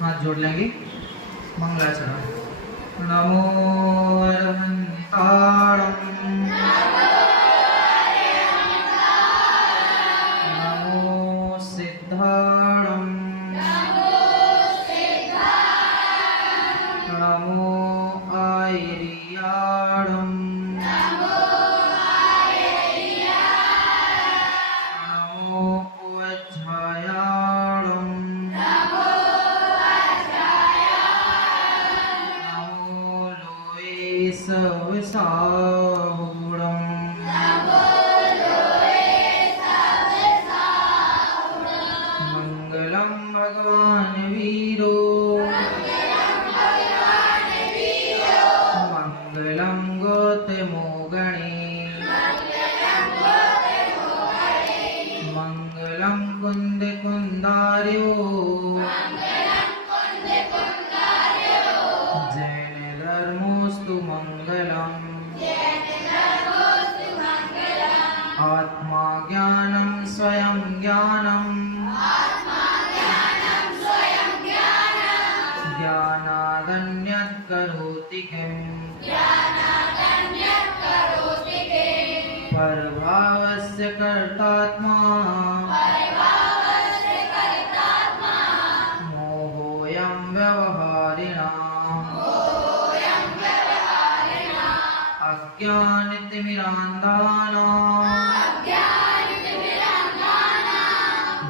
हाथ जोड़ लेंगे, मंगलाचरण। नमो अरहंताणं, नमो सिद्धाणं, नमो आयर्याणं, नमो वज्रायाणं, नमो लोये सवसाहुणं, मंगलं भगवान् वीरो, मंगलं गौतमो गणे, मंगलं कुन्दकुन्दार्यो, जैन धर्मोऽस्तु मंगलम्। आत्मा ज्ञानं स्वयं ज्ञानं, ज्ञानादन्यत् करोति किम्। परभावस्य कर्तात्मा, मोहोऽयं व्यवहारिणाम्। अज्ञानतिमिरान्धानाम्,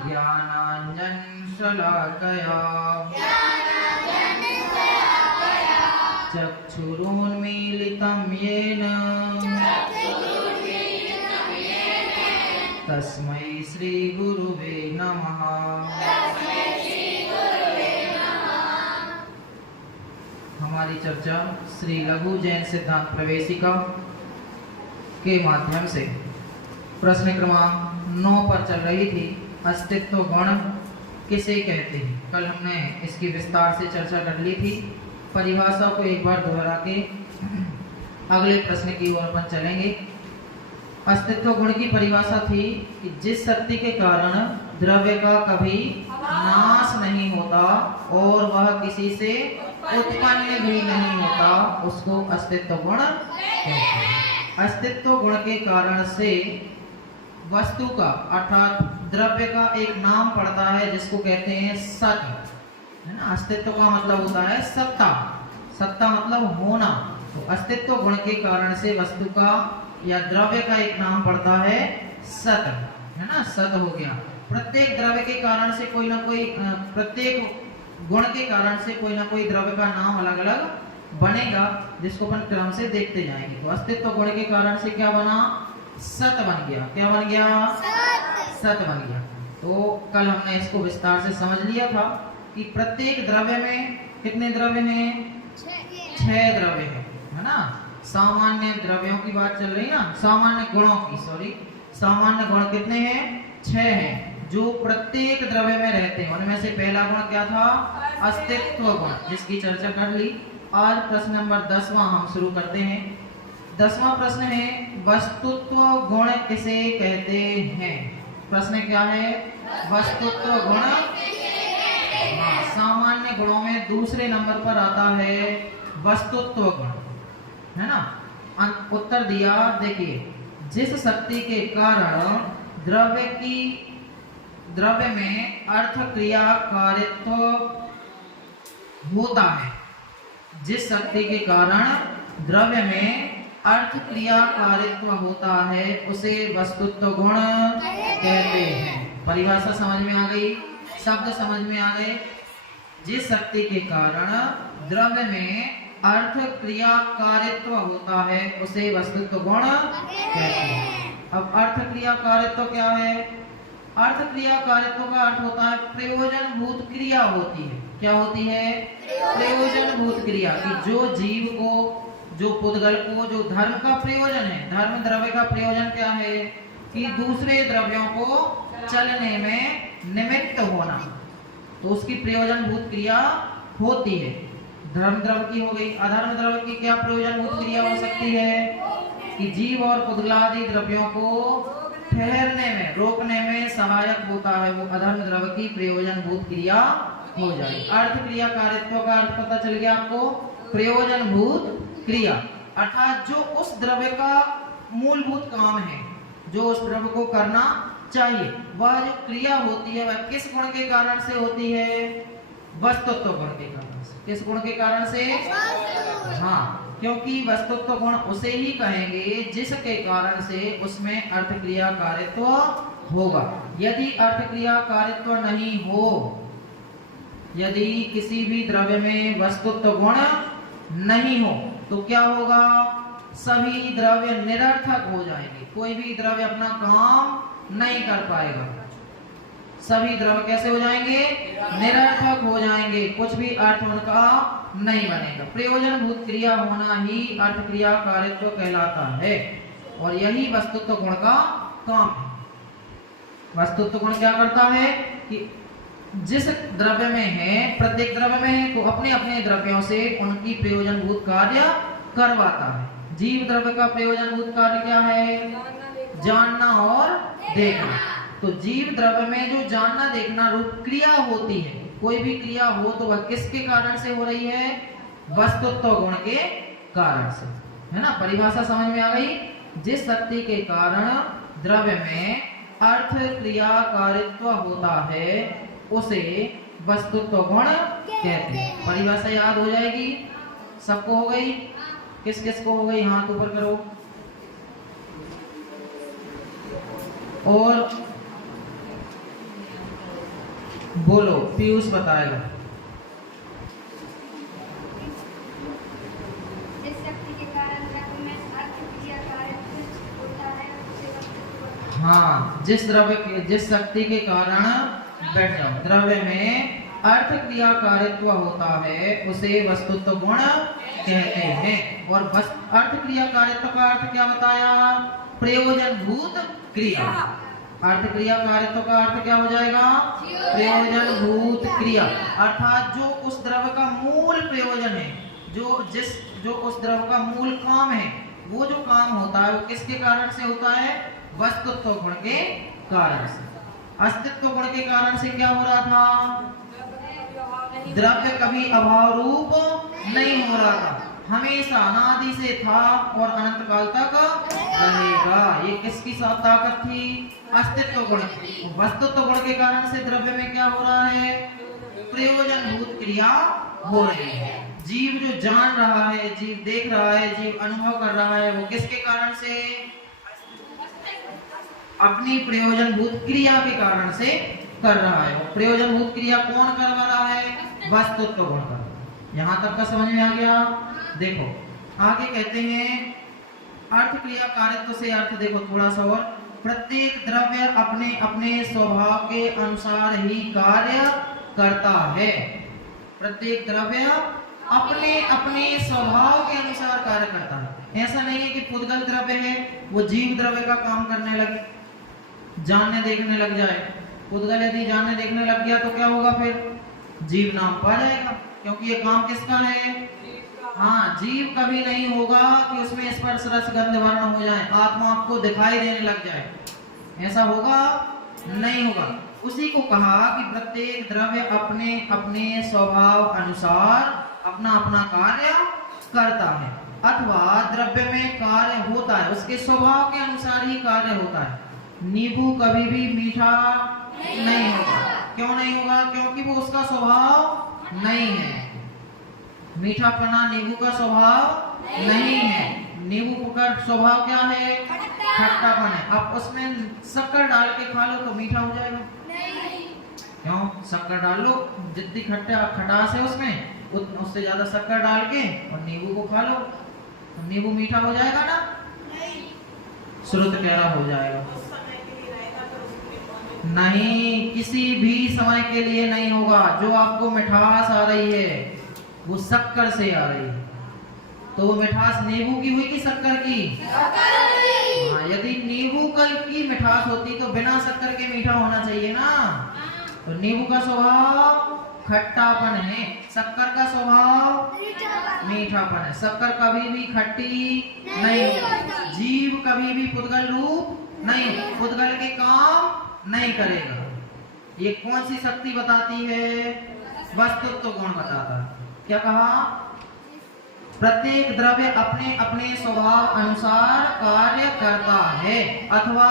ज्ञानाञ्जनशलाकया चक्षुरुन्मीलितं येन, तस्मै श्री गुरुवे नमः। हमारी चर्चा श्री लघु जैन सिद्धांत प्रवेशिका के माध्यम से प्रश्न क्रमांक 9 पर चल रही थी। अस्तित्व गुण किसे कहते हैं? कल हमने इसकी विस्तार से चर्चा कर ली थी। परिभाषा को एक बार दोहरा के अगले प्रश्न की ओर अपन चलेंगे। अस्तित्व गुण की परिभाषा थी कि जिस शक्ति के कारण द्रव्य का कभी नाश नहीं होता और वह किसी से उत्पन्न भी नहीं होता, उसको अस्तित्व गुण कहते हैं। अस्तित्व गुण के कारण से वस्तु का अर्थात द्रव्य का एक नाम पड़ता है जिसको कहते हैं सत, है ना। अस्तित्व का मतलब होता है सत्ता, सत्ता मतलब होना। तो अस्तित्व गुण के कारण से वस्तु का या द्रव्य का एक नाम पड़ता है सत, है ना। सत हो गया। प्रत्येक द्रव्य के कारण से कोई ना कोई, प्रत्येक गुण के कारण से कोई ना कोई द्रव्य का नाम अलग अलग बनेगा, जिसको अपन क्रम से देखते जाएंगे। तो अस्तित्व गुण के कारण से क्या बना? सत बन गया। क्या बन गया? सत बन गया। तो कल हमने इसको विस्तार से समझ लिया था कि प्रत्येक द्रव्य में कितने द्रव्य हैं? 6 द्रव्य है ना। सामान्य द्रव्यों की बात चल रही ना, सामान्य गुणों की, सॉरी। सामान्य गुण कितने हैं? 6 हैं, जो प्रत्येक द्रव्य में रहते हैं। उनमें से पहला गुण क्या था? अस्तित्व गुण, जिसकी चर्चा कर ली। आज प्रश्न नंबर 10वां हम शुरू करते हैं। 10वां प्रश्न है वस्तुत्व गुण किसे कहते हैं? प्रश्न क्या है? वस्तुत्व गुण। सामान्य गुणों में दूसरे नंबर पर आता है वस्तुत्व गुण, है ना। उत्तर दिया, देखिए, जिस शक्ति के कारण द्रव्य में अर्थ क्रिया कारित्व होता है, जिस शक्ति के कारण द्रव्य में अर्थ क्रिया कारित्व होता है, उसे वस्तुत्व गुण कहते हैं। परिभाषा समझ में आ गई, शब्द समझ में आ गए। जिस शक्ति के कारण द्रव्य में अर्थ क्रिया कारित्व होता है, उसे वस्तुत्व गुण कहते हैं। अब अर्थ क्रिया कारित्व क्या है? अर्थ क्रिया कारित्व का अर्थ होता है प्रयोजनभूत क्रिया होती है। क्या होती है? प्रयोजनभूत क्रिया। कि जो जीव को, जो पुद्गल को, जो धर्म का प्रयोजन है, धर्म द्रव्य का प्रयोजन क्या है? कि दूसरे द्रव्यों को चलने में निमित्त होना, तो उसकी प्रयोजनभूत क्रिया होती है। धर्म द्रव्य की हो गई। अधर्म द्रव्य की क्या प्रयोजनभूत क्रिया हो सकती है? कि जीव और पुद्गलादि द्रव्यों को ठहरने में, रोकने में सहायक होता है, वो अधर्म द्रव्य की प्रयोजनभूत क्रिया हो जाएगी। अर्थ क्रिया कारित्व का अर्थ पता चल गया आपको, प्रयोजनभूत क्रिया, अर्थात जो उस द्रव्य का मूलभूत काम है, जो उस द्रव्य को करना चाहिए, वह जो क्रिया होती है वह किस गुण के कारण से होती है? वस्तुत्व गुण के कारण से। किस गुण के कारण से? हाँ, क्योंकि वस्तुत्व गुण उसे ही कहेंगे जिसके कारण से उसमें अर्थ क्रिया कारित्व होगा। यदि अर्थ क्रिया कारित्व नहीं हो, यदि किसी भी द्रव्य में वस्तुत्व गुण नहीं हो, तो क्या होगा? सभी द्रव्य निरर्थक हो जाएंगे, कोई भी द्रव्य अपना काम नहीं कर पाएगा। सभी द्रव्य कैसे हो जाएंगे? निरर्थक हो जाएंगे, कुछ भी अर्थ उनका नहीं बनेगा। प्रयोजनभूत क्रिया होना ही अर्थ क्रिया कारित्व कहलाता है, और यही वस्तुत्व गुण का काम है। वस्तुत्व गुण क्या करता है कि जिस द्रव्य में है, प्रत्येक द्रव्य में है, तो अपने अपने द्रव्यों से उनकी प्रयोजनभूत कार्य करवाता है। जीव द्रव्य का प्रयोजनभूत कार्य क्या है? जानना और देखना। तो जीव द्रव्य में जो जानना देखना रूप क्रिया होती है, कोई भी क्रिया हो तो वह किसके कारण से हो रही है? वस्तुत्व गुण के कारण से, है ना? परिभाषा समझ में आ गई? जिस शक्ति के कारण द्रव्य में अर्थ क्रिया कारित्व होता है उसे वस्तुत्व गुण कहते हैं। परिभाषा याद हो जाएगी? सबको हो गई? किस किस को हो गई? हाथ ऊपर करो। और बोलो, पीयूष बताएगा। जिस शक्ति के कारण द्रव्य में अर्थ क्रिया कारित्व होता है उसे वस्तुत्व। हाँ, जिस शक्ति के कारण, बैठ जाओ, द्रव्य में अर्थ क्रिया कारित्व होता है उसे वस्तुत्व गुण कहते हैं। और अर्थ क्रिया कारित्व का अर्थ क्या बताया? प्रयोजनभूत क्रिया। अर्थ क्रिया कारित्व का अर्थ क्या हो जाएगा? प्रयोजनभूत क्रिया, अर्थात जो उस द्रव्य का मूल प्रयोजन है, जो उस द्रव्य का मूल काम है, वो जो काम होता है वो किसके कारण से होता है? वस्तुत्व गुण के कारण से। अस्तित्व गुण के कारण से क्या हो रहा था? द्रव्य कभी अभाव रूप नहीं हो रहा था, हमेशा अनादि से था और अनंत काल तक रहेगा। ये किसकी ताकत थी? अस्तित्व गुण। वस्तुत्व गुण के कारण से द्रव्य में क्या हो रहा है? प्रयोजनभूत क्रिया हो रही है। जीव जो जान रहा है, जीव देख रहा है, जीव अनुभव कर रहा है, वो किसके कारण से? अपनी प्रयोजनभूत क्रिया के कारण से कर रहा है। प्रयोजनभूत क्रिया कौन करवा रहा है? वस्तुत्व गुण का। यहां तक का समझ में आ गया? देखो आगे कहते हैं अर्थ क्रिया कारित्व से अर्थ देखो थोड़ा सा और, प्रत्येक द्रव्य अपने अपने स्वभाव के अनुसार ही कार्य करता है। प्रत्येक द्रव्य अपने अपने स्वभाव के अनुसार कार्य करता है। ऐसा नहीं है कि पुद्गल द्रव्य है वो जीव द्रव्य का काम करने लगे, जानने देखने लग जाए। पुद्गल यदि जानने देखने लग गया तो क्या होगा? फिर जीव नाम पा जाएगा, क्योंकि ये काम किसका है? हाँ, जीव कभी नहीं होगा कि उसमें स्पर्श रस गंध वर्ण हो जाए, आत्मा आपको दिखाई देने लग जाए, ऐसा होगा? नहीं होगा। उसी को कहा कि प्रत्येक द्रव्य अपने अपने स्वभाव अनुसार अपना अपना कार्य करता है, अथवा द्रव्य में कार्य होता है उसके स्वभाव के अनुसार ही कार्य होता है। नींबू कभी भी मीठा नहीं होगा। क्यों नहीं होगा? क्योंकि वो उसका स्वभाव नहीं है। मीठापना नींबू का स्वभाव नहीं है। नींबू का स्वभाव क्या है? खट्टापन है। अब उसमें शक्कर डाल के खा लो तो मीठा हो जाएगा? नहीं। क्यों? शक्कर डाल लो, जितनी खटास है उसमें उससे ज्यादा शक्कर डाल के और नींबू को खा लो तो नींबू मीठा हो जाएगा ना? नहीं। श्रुत कह रहा हो जाएगा? नहीं, किसी भी समय के लिए नहीं होगा। जो आपको मिठास आ रही है वो शक्कर से आ रही है, तो वो मिठास नींबू की हुई कि शक्कर की? हाँ, यदि नींबू की मिठास होती तो बिना शक्कर के मीठा होना चाहिए ना। तो नींबू का स्वभाव खट्टापन है, शक्कर का स्वभाव मीठापन है। शक्कर कभी भी खट्टी नहीं होती। जीव कभी भी पुद्गल रूप नहीं, पुद्गल के काम नहीं करेगा। ये कौन सी शक्ति बताती है? वस्तुत्व गुण बताता है। क्या कहा? प्रत्येक द्रव्य अपने अपने स्वभाव अनुसार कार्य करता है अथवा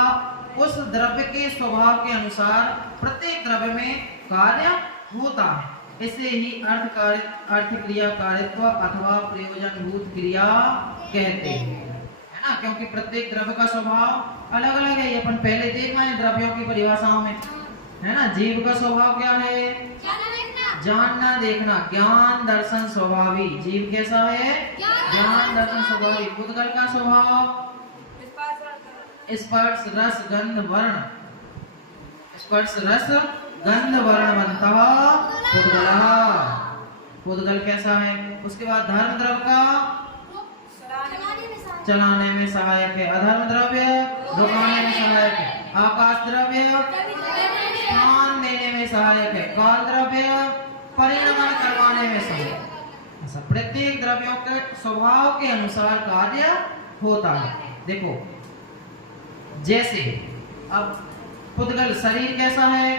उस द्रव्य के स्वभाव के अनुसार प्रत्येक द्रव्य में कार्य होता है। इसे ही अर्थ क्रिया कारित्व अथवा प्रयोजनभूत क्रिया कहते हैं, है ना। क्योंकि प्रत्येक द्रव्य का स्वभाव अलग अलग है। ये अपन पहले देखा है द्रव्यों की परिभाषाओं में, है ना। जीव का स्वभाव क्या है? जानना देखना, ज्ञान दर्शन स्वभावी। जीव कैसा है? ज्ञान दर्शन स्वभावी। पुद्गल का स्वभाव स्पर्श रस गंध वर्ण, स्पर्श रस गंध वर्णवंतः पुद्गलः। पुद्गल कैसा है? उसके बाद धर्म द्रव्य का चलाने में सहायक है, अधर्म द्रव्य रुकाने में सहायक है, आकाश द्रव्य स्थान देने में सहायक है, काल द्रव्य परिणमन करवाने में सहायक। ऐसा प्रत्येक द्रव्यों के स्वभाव के अनुसार कार्य होता है। देखो जैसे अब पुद्गल शरीर कैसा है?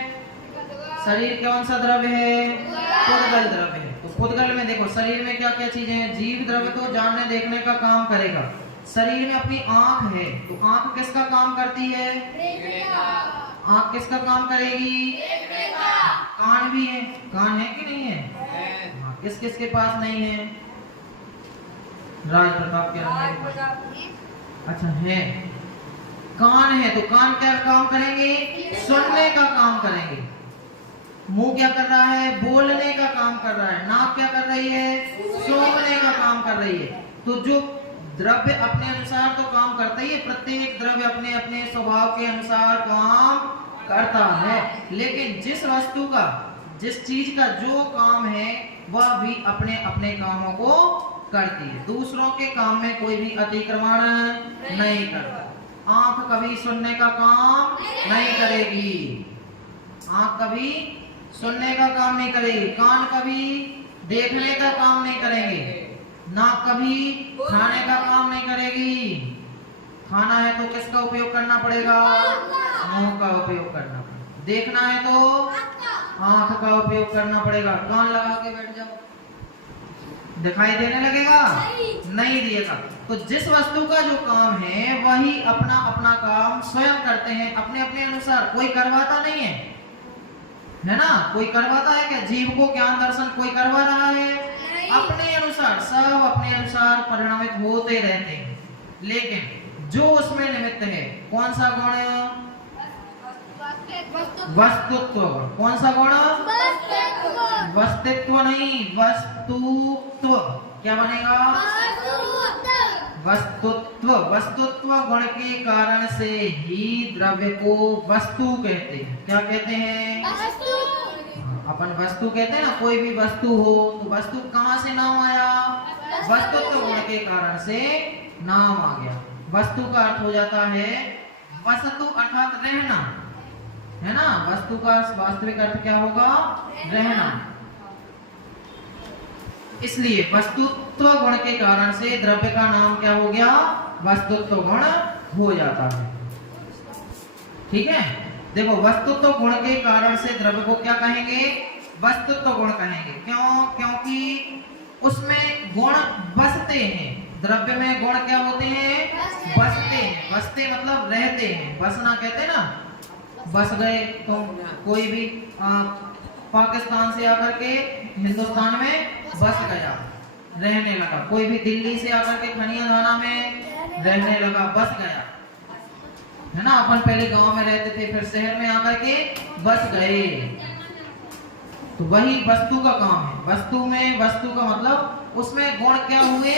शरीर कौन सा द्रव्य है? पुद्गल द्रव्य है। तो पुद्गल में देखो शरीर में क्या क्या चीजें हैं? जीव द्रव्य तो जानने देखने का काम करेगा। शरीर में अपनी आंख है, तो आंख किसका काम करती है? आंख किसका काम करेगी? कान भी है, कान है कि नहीं है? किस किस के पास नहीं है? राज प्रताप के अच्छा है। कान है तो कान क्या काम करेंगे? सुनने का काम करेंगे। मुंह क्या कर रहा है? बोलने का काम कर रहा है। नाक क्या कर रही है? सूंघने का काम कर रही है। तो जो द्रव्य अपने अनुसार तो काम करता ही है, प्रत्येक द्रव्य अपने अपने स्वभाव के अनुसार काम करता है, लेकिन जिस वस्तु का, जिस चीज का जो काम है वह भी अपने अपने कामों को करती है। दूसरों के काम में कोई भी अतिक्रमण नहीं करता। आंख कभी सुनने का काम नहीं करेगी, आंख कभी सुनने का काम नहीं करेगी, कान कभी देखने का काम नहीं करेंगे, नाक कभी खाने का काम नहीं करेगी। खाना है तो किसका उपयोग करना पड़ेगा? मुंह का उपयोग करना पड़ेगा। देखना है तो आंख का उपयोग करना पड़ेगा। कान लगा के बैठ जाओ, दिखाई देने लगेगा? नहीं दिएगा। तो जिस वस्तु का जो काम है वही अपना अपना काम स्वयं करते हैं, अपने अपने अनुसार। कोई करवाता नहीं है ना। कोई करवाता है क्या? जीव को ज्ञान दर्शन कोई करवा रहा है? अपने अनुसार, सब अपने अनुसार परिणामित होते रहते हैं। लेकिन जो उसमें निमित्त है, कौन सा गुण? वस्तुत्व। कौन सा गुण? वस्तुत्व नहीं, वस्तुत्व। क्या बनेगा? वस्तुत्व। वस्तुत्व गुण के कारण से ही द्रव्य को वस्तु कहते हैं। क्या कहते हैं? अपन वस्तु कहते हैं ना। कोई भी वस्तु हो तो वस्तु कहाँ से नाम आया? वस्तुत्व गुण के कारण से नाम आ गया। वस्तु का अर्थ हो जाता है वस्तु अर्थात रहना, है ना। वस्तु का वास्तविक अर्थ क्या होगा? रहना। इसलिए वस्तुत्व गुण के कारण से द्रव्य का नाम क्या हो गया? वस्तुत्व गुण हो जाता है। ठीक है। देखो वस्तुत्व गुण के कारण से द्रव्य को क्या कहेंगे? वस्तुत्व गुण कहेंगे। क्यों? क्योंकि उसमें गुण बसते हैं। द्रव्य में गुण क्या होते हैं? बसते हैं। बसते मतलब रहते हैं। बसना कहते हैं ना। बस गए तो कोई भी पाकिस्तान से आकर के हिंदुस्तान में बस गया, रहने लगा। कोई भी दिल्ली से आकर के खनियाधाना में रहने लगा, बस गया, है ना। अपन पहले गांव में रहते थे, फिर शहर में आकर के बस गए। तो वही वस्तु का काम है। वस्तु में, वस्तु का मतलब उसमें गुण क्या हुए?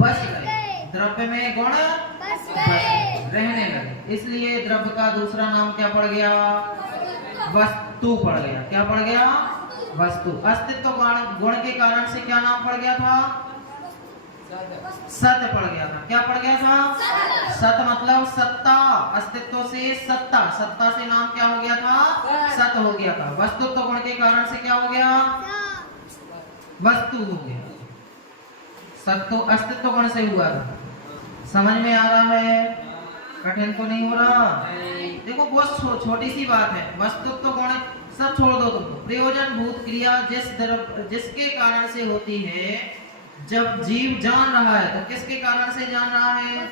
बस गए। द्रव्य में गुण बस रहने लगे। इसलिए द्रव्य का दूसरा नाम क्या पड़ गया? वस्तु पड़ गया। क्या पड़ गया? वस्तु। अस्तित्व गुण के कारण से क्या नाम पड़ गया था? सत्य पड़ गया था। क्या पड़ गया था? सत्य मतलब सत्ता। अस्तित्व से सत्ता, सत्ता से नाम क्या हो गया था? सत्य हो गया था। वस्तुत्व गुण के कारण से क्या हो गया? वस्तु हो गया। सत्य अस्तित्व गुण से हुआ था। समझ में आ रहा है? कठिन तो नहीं हो रहा? देखो बहुत छोटी सी बात है। वस्तुत्व गुण सब छोड़ दो तुम। प्रयोजन भूत क्रिया जिसके कारण से होती है, जब जीव जान रहा है तो किसके कारण से जान रहा है?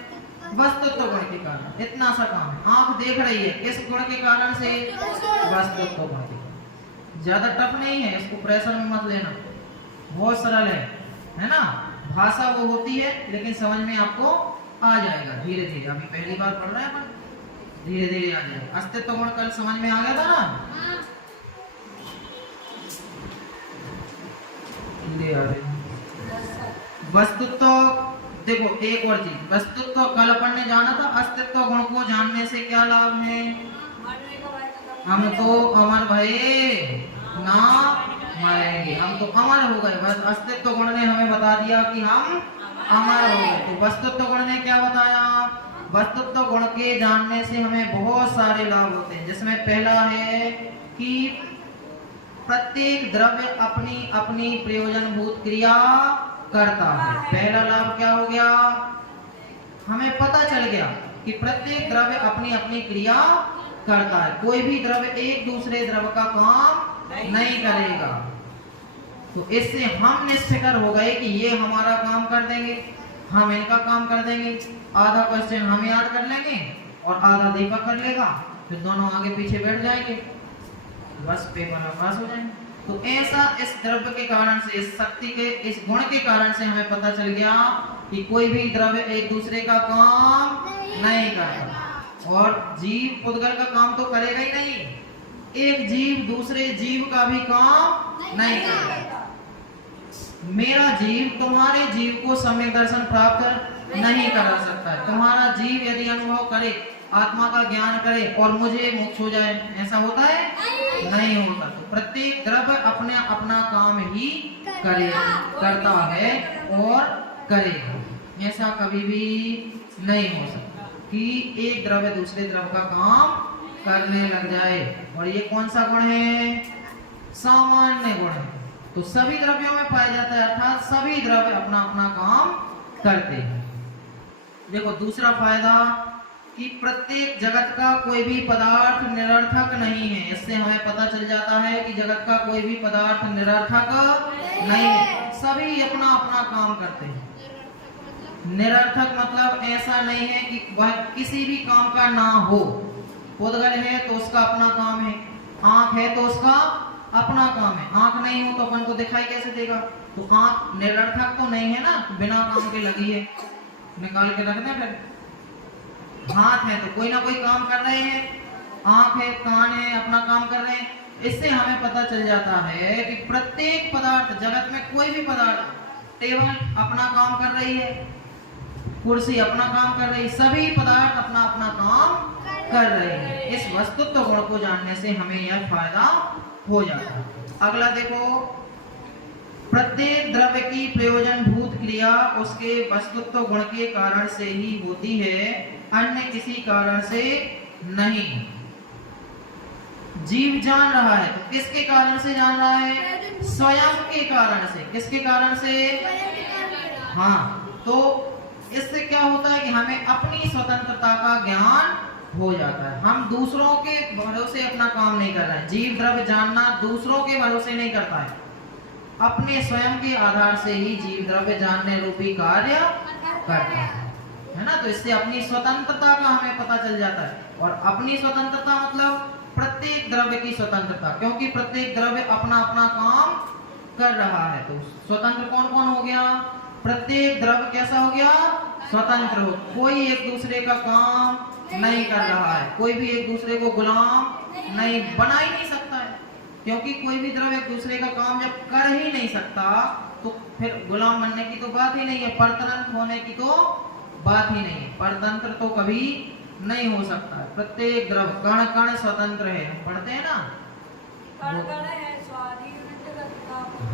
वस्तुत्व गुण के कारण। इतना सा काम है। आंख देख रही है किस गुण के कारण से? वस्तुत्व गुण के कारण। ज्यादा टफ नहीं है, इसको प्रेशर में मत लेना, बहुत सरल है ना। भाषा वो होती है लेकिन समझ में आपको आ जाएगा धीरे धीरे। अभी पहली बार पढ़ रहे हैं अपन, धीरे धीरे आ जाएगा। अस्तित्व गुण कल समझ में आ गया था ना? ले आ रहे वस्तुत्व। देखो एक और चीज, वस्तुत्व कल अपन ने जाना था। अस्तित्व गुण को जानने से क्या लाभ है? हम तो अमर भये ना मरेंगे, हम तो अमर हो गए। बस अस्तित्व गुण ने हमें बता दिया कि हम अमर हो गए। तो वस्तुत्व गुण ने क्या बताया? वस्तुत्व गुण के जानने से हमें बहुत सारे लाभ होते हैं, जिसमें पहला है कि प्रत्येक द्रव्य अपनी अपनी प्रयोजनभूत क्रिया करता है। पहला लाभ क्या हो गया? हमें पता चल गया कि प्रत्येक द्रव्य अपनी अपनी क्रिया करता है। कोई भी द्रव्य एक दूसरे द्रव्य का काम नहीं करेगा। तो इससे हम निश्चित हो गए कि ये हमारा काम कर देंगे, हम इनका काम कर देंगे। आधा क्वेश्चन हम याद कर लेंगे और आधा दीपक कर लेगा, फिर दोनों आगे पीछे बैठ जाएंगे, बस पेपर में पास हो जाएंगे। तो ऐसा इस द्रव्य के कारण से, इस शक्ति के, इस गुण के कारण से हमें पता चल गया कि कोई भी द्रव्य एक दूसरे का काम नहीं करता। और जीव पुद्गल का काम तो करेगा ही नहीं, एक जीव दूसरे जीव का भी काम नहीं करेगा। मेरा जीव तुम्हारे जीव को सम्यक दर्शन प्राप्त नहीं करा सकता है। तुम्हारा जीव यदि अनुभव करे, आत्मा का ज्ञान करे और मुझे मोक्ष हो जाए, ऐसा होता है? नहीं होता। तो प्रत्येक द्रव्य अपने अपना काम ही करता है और करेगा। ऐसा कभी भी नहीं हो सकता कि एक द्रव्य दूसरे द्रव्य का काम करने लग जाए। और ये कौन सा गुण है? सामान्य गुण है। तो सभी द्रव्यों में पाया जाता है, अर्थात सभी द्रव्य अपना अपना काम करते हैं। देखो दूसरा फायदा कि प्रत्येक जगत का कोई भी पदार्थ निरर्थक नहीं है। इससे हमें पता चल जाता है कि जगत का कोई भी पदार्थ निरर्थक नहीं है, सभी अपना अपना काम करते हैं। निरर्थक मतलब ऐसा नहीं है कि वह किसी भी काम का ना हो। पुद्गल है तो उसका अपना काम है, आंख है तो उसका अपना काम है। आंख नहीं हो तो अपन को दिखाई कैसे देगा? तो आंख निरर्थक तो नहीं है ना, बिना काम के लगी है, निकाल के रख दें। फिर हाथ है तो कोई ना कोई काम कर रहे हैं, आंख है, कान है, अपना काम कर रहे हैं। इससे हमें पता चल जाता है कि प्रत्येक पदार्थ, जगत में कोई भी पदार्थ, टेबल अपना काम कर रही है, कुर्सी अपना काम कर रही है, सभी पदार्थ अपना अपना काम कर रहे हैं। इस वस्तुत्व गुण को जानने से हमें यह फायदा हो जाता है। अगला देखो, प्रत्येक द्रव्य की प्रयोजनभूत क्रिया उसके वस्तुत्व गुण के कारण से ही होती है, अन्य किसी कारण से नहीं। जीव जान रहा है तो किसके कारण से जान रहा है? स्वयं के कारण से। किसके कारण से? हाँ, तो इससे क्या होता है कि हमें अपनी स्वतंत्रता का ज्ञान हो जाता है। हम दूसरों के भरोसे अपना काम नहीं कर रहे हैं। जीव द्रव्य जानना दूसरों के भरोसे नहीं करता है, अपने स्वयं के आधार से ही जीव द्रव्य जानने रूपी कार्य करता है ना। तो इससे अपनी स्वतंत्रता का हमें पता चल जाता है। और अपनी स्वतंत्रता मतलब प्रत्येक द्रव्य की स्वतंत्रता, क्योंकि प्रत्येक द्रव्य अपना अपना काम कर रहा है। तो स्वतंत्र कौन कौन हो गया? प्रत्येक द्रव्य कैसा हो गया? स्वतंत्र हो। कोई एक दूसरे का काम नहीं कर रहा है, कोई भी एक दूसरे को गुलाम नहीं बना ही नहीं सकता है, क्योंकि कोई भी द्रव्य एक दूसरे का काम जब कर ही नहीं सकता तो फिर गुलाम बनने की तो बात ही नहीं है, परतंत्र होने की तो बात ही नहीं है। परतंत्र तो कभी नहीं हो सकता है। प्रत्येक द्रव्य कण कण स्वतंत्र है। हम पढ़ते हैं ना,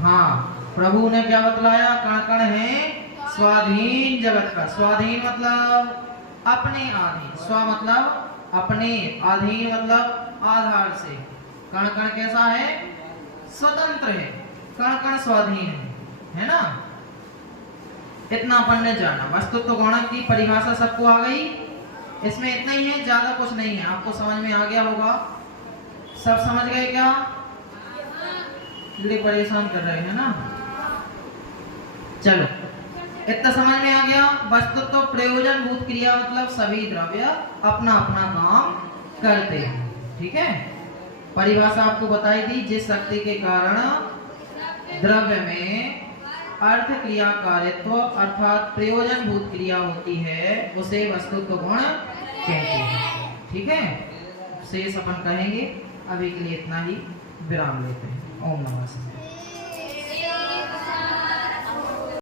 हाँ, प्रभु ने क्या बतलाया? कण कण है स्वाधीन जगत का। स्वाधीन मतलब अपने अधीन, स्व मतलब अपने, अधीन मतलब आधार से। कण कण कैसा है? स्वतंत्र है, कण कण स्वाधीन है ना। इतना अपन ने जाना। वस्तुत्व गुण की परिभाषा सबको आ गई। इसमें इतना ही है, ज्यादा कुछ नहीं है। आपको समझ में आ गया होगा? सब समझ गए क्या? कीड़े परेशान कर रहे हैं ना। चलो इतना समझ में आ गया। वस्तुत्व प्रयोजनभूत क्रिया मतलब सभी द्रव्य अपना अपना काम करते हैं, ठीक है। परिभाषा आपको बताई थी, जिस शक्ति के कारण द्रव्य में अर्थ क्रिया कारित्व अर्थात प्रयोजनभूत क्रिया होती है उसे वस्तुत्व गुण कहते हैं, ठीक है। शेष अपन कहेंगे, अभी के लिए इतना ही विराम लेते हैं। ओम नमः शिवाय।